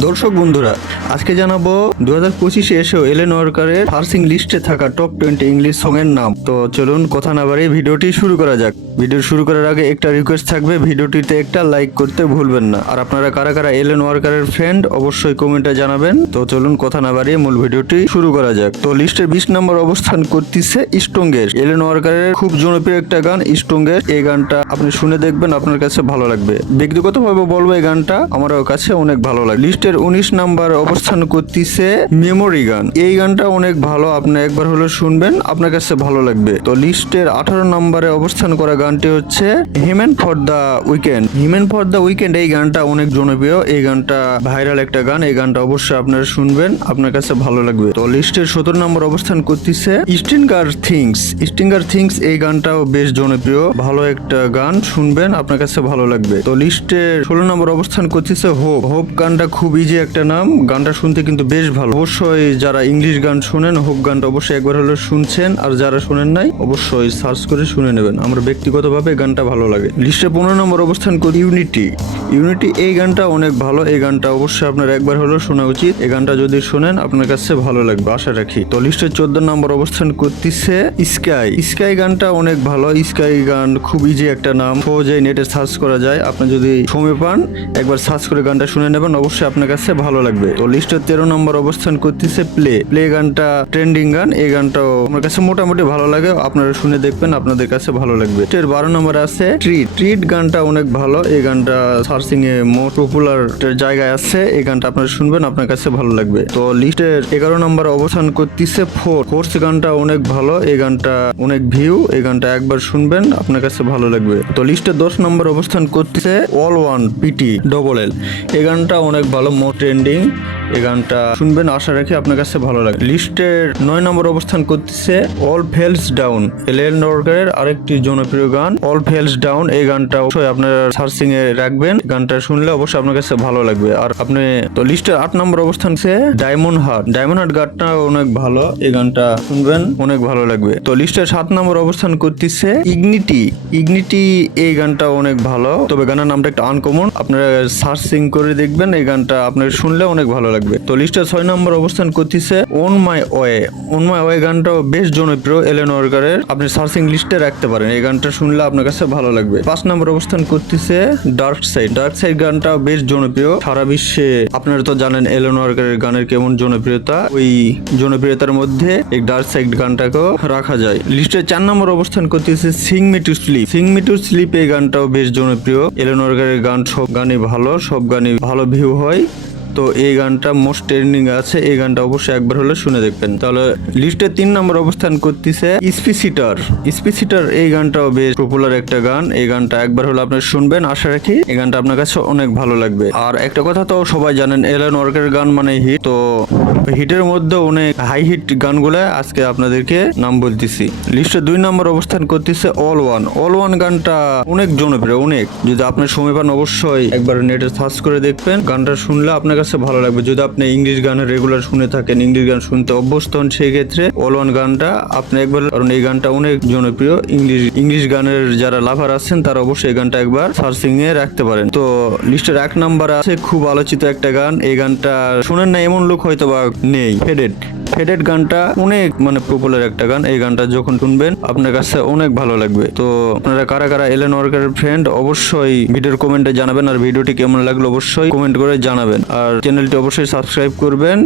দর্শক বন্ধুরা, আজকে জানাব দু হাজার পঁচিশে এসেও এলেন ওয়ার্কারের ফার্সিং লিস্টে থাকা টপ টোয়েন্টি ইংলিশ সং এর নাম। তো চলুন কথা না বাড়িয়ে ভিডিওটি শুরু করা যাক। ভিডিও শুরু করার আগে একটা রিকোয়েস্ট থাকবে, ভিডিওটিতে একটা লাইক করতে ভুলবেন না। আর আপনারা কারা কারা এলেন ওয়ার্কারের ফ্রেন্ড অবশ্যই কমেন্টে জানাবেন। তো চলুন কথা না বাড়িয়ে মূল ভিডিওটি শুরু করা যাক। তো লিস্টের বিশ নম্বর অবস্থান করতেছে স্ট্রঙ্গের। এলেন ওয়ার্কারের খুব জনপ্রিয় একটা গান, স্ট্রঙ্গের। এই গানটা আপনি শুনে দেখবেন আপনার কাছে ভালো লাগবে। ব্যক্তিগতভাবে বলব এই গানটা আমার কাছে অনেক ভালো লাগে। লিস্টের উনিশ নাম্বার অবস্থান করতেছে মেমোরি গান। এই গানটা অনেক ভালো, আপনি একবার হলে শুনবেন, আপনার কাছে ভালো লাগবে। তো লিস্টের আঠারো নম্বরে অবস্থান করা গানটি হচ্ছে hymn for the weekend. Hymn for the weekend, এই গানটা অনেক জনপ্রিয়। এই গানটা ভাইরাল একটা গান, এই গানটা অবশ্যই আপনারা শুনবেন, আপনার কাছে ভালো লাগবে। তো লিস্টের সতেরো নম্বর অবস্থান করতেছে স্টিঙ্গার থিংস। স্টিঙ্গার থিংস, এই গানটাও বেশ জনপ্রিয়, ভালো একটা গান, শুনবেন, আপনার কাছে ভালো লাগবে। তো লিস্টের ষোলো নম্বর অবস্থান করতেছে হোপ। হোপ গানটা খুব ইজি একটা নাম, গানটা শুনতে কিন্তু বেশ ভালো। অবশ্যই যারা ইংলিশ গান শুনেন, হোক গানটা অবশ্যই একবার হলে শুনছেন, আর যারা শুনেন নাই, অবশ্যই সার্চ করে শুনে নেবেন। আমার ব্যক্তিগতভাবে গানটা ভালো লাগে। লিস্টে পনেরো নম্বর অবস্থান করি ইউনিটি। ইউনিটি, এই গানটা অনেক ভালো। এই গানটা অবশ্যই আপনার একবার হলেও শোনা উচিত। এই গানটা যদি শোনেন, আপনার কাছে ভালো লাগবে, আশা রাখি। তো লিস্টের চোদ্দ নম্বর অবস্থান করতেছে স্কাই। স্কাই গানটা অনেক ভালো। স্কাই গান খুব ইজি একটা নাম। সহজেই নেটে সার্চ করা যায়। আপনি যদি সময় পান, একবার সার্চ করে গানটা শুনে নেবেন। অবশ্যই আপনার কাছে ভালো লাগবে। তো লিস্টের তেরো নম্বর অবস্থান করতেছে প্লে প্লে গানটা ট্রেন্ডিং গান, এই গানটাও আমার কাছে মোটামুটি ভালো লাগে। আপনারা শুনে দেখবেন, আপনাদের কাছে ভালো লাগবে। এর বারো নম্বর আছে ট্রিট ট্রিট গানটা অনেক ভালো। এই গানটা সার্চিং এ মোস্ট পপুলার জায়গায় আছে। এই গানটা আপনারা শুনবেন, আপনার কাছে ভালো লাগবে। তো লিস্টের এগারো নম্বর অবস্থান করতেছে ফোর ফোর্স গানটা অনেক ভালো। এই গানটা অনেক ভিউ এই গানটা একবার শুনবেন, আপনার কাছে ভালো লাগবে। তো লিস্টের দশ নম্বর অবস্থান করতেছে alone PT double L এই গানটা অনেক ভালো। মো ট্রেন্ডিং এই গানটা শুনবেন, আশা রাখি আপনার কাছে ভালো লাগে। লিস্টের নয় নম্বর অবস্থান করতেছে অল ফেলস ডাউন এল নরকারের আরেকটি জনপ্রিয় গান। অল ফেলস ডাউন এই গানটা অবশ্যই আপনারা সার্চিং এ রাখবেন গানটা শুনলে অবশ্যই আপনার কাছে ভালো লাগবে। আর আপনি, তো লিস্টের আট নম্বর অবস্থান সে ডায়মন্ড হার্ট ডায়মন্ড হার্ট গানটা অনেক ভালো। এই গানটা শুনবেন, অনেক ভালো লাগবে। তো লিস্টের সাত নম্বর অবস্থান করতেছে ইগনিটি ইগনিটি এই গানটা অনেক ভালো। তবে গানের নামটা একটা আনকমন আপনারা সার্চিং করে দেখবেন, এই গানটা আপনার শুনলে অনেক ভালো লাগবে। তো লিস্টের ছয় নম্বর অবস্থান করতেছে on my way on my way গানটাও বেশ জনপ্রিয় এলেন ওয়ার্কারের আপনি সার্চিং লিস্টে রাখতে পারেন, এই গানটা শুনলে আপনার কাছে ভালো লাগবে। পাঁচ নম্বর অবস্থান করতেছে ডার্ক সাইড ডার্ক সাইড গানটা বেশ জনপ্রিয়। সারা বিশ্বে আপনারা তো জানেন এলেন ওয়ার্কারের গানের কেমন জনপ্রিয়তা। ওই জনপ্রিয়তার মধ্যে এই ডার্ক সাইড গানটাকেও রাখা যায়। লিস্টের চার নম্বর অবস্থান করতেছে sing me to sleep sing me to sleep এই গানটাও বেশ জনপ্রিয়। এলেন ওয়ার্কারের গান সব গানই ভালো, সব গানই ভালো ভিউ হয়। তো এই গানটা মোস্ট ট্রেন্ডিং আছে, এই গানটা অবশ্যই একবার হলে শুনে দেখবেন। তাহলে লিস্টে তিন নম্বর অবস্থান করতেছে স্পিসিটার স্পিসিটার এই গানটাও বেশ পপুলার একটা গান। এই গানটা একবার হলে আপনি শুনবেন, আশা রাখি এই গানটা আপনার কাছে অনেক ভালো লাগবে। আর একটা কথা তো সবাই জানেন এলএন ওয়ার্কের গান মানে হিট তো হিটের মধ্যে অনেক হাই হিট গানগুলো আজকে আপনাদেরকে নাম বলতেছি। লিস্টে দুই নম্বর অবস্থান করতেছে অল ওয়ান অল ওয়ান গানটা অনেক জনপ্রিয়, অনেক। যদি আপনার সময় পান অবশ্যই একবার নেটে সার্চ করে দেখবেন, গানটা শুনলে আপনার কাছে ভালো লাগবে। যদি আপনি ইংলিশ গান রেগুলার শুনে থাকেন, ইংলিশ গান শুনতে অভ্যস্ত হন, সেই ক্ষেত্রে অল ওয়ান গানটা আপনি একবার, কারণ এই গানটা অনেক জনপ্রিয় ইংলিশ ইংলিশ গানের যারা লাভার আছেন, তারা অবশ্যই এই গানটা একবার সার্চিং এ রাখতে পারেন। তো লিস্টের এক নাম্বার আছে, খুব আলোচিত একটা গান। এই গানটা শুনেন না, এমন লোক হয়তো বা নেই। ফেডেড ফেডেড গানটা অনেক মানে পপুলার একটা গান। এই গানটা যখন শুনবেন, আপনার কাছে অনেক ভালো লাগবে। তো আপনারা কারা কারা এলেন ওয়ার্কারের ফ্রেন্ড অবশ্যই ভিডিওর কমেন্টে জানাবেন। আর ভিডিওটি কেমন লাগল, অবশ্যই কমেন্ট করে জানাবেন। আর চ্যানেলটি অবশ্যই সাবস্ক্রাইব করবেন।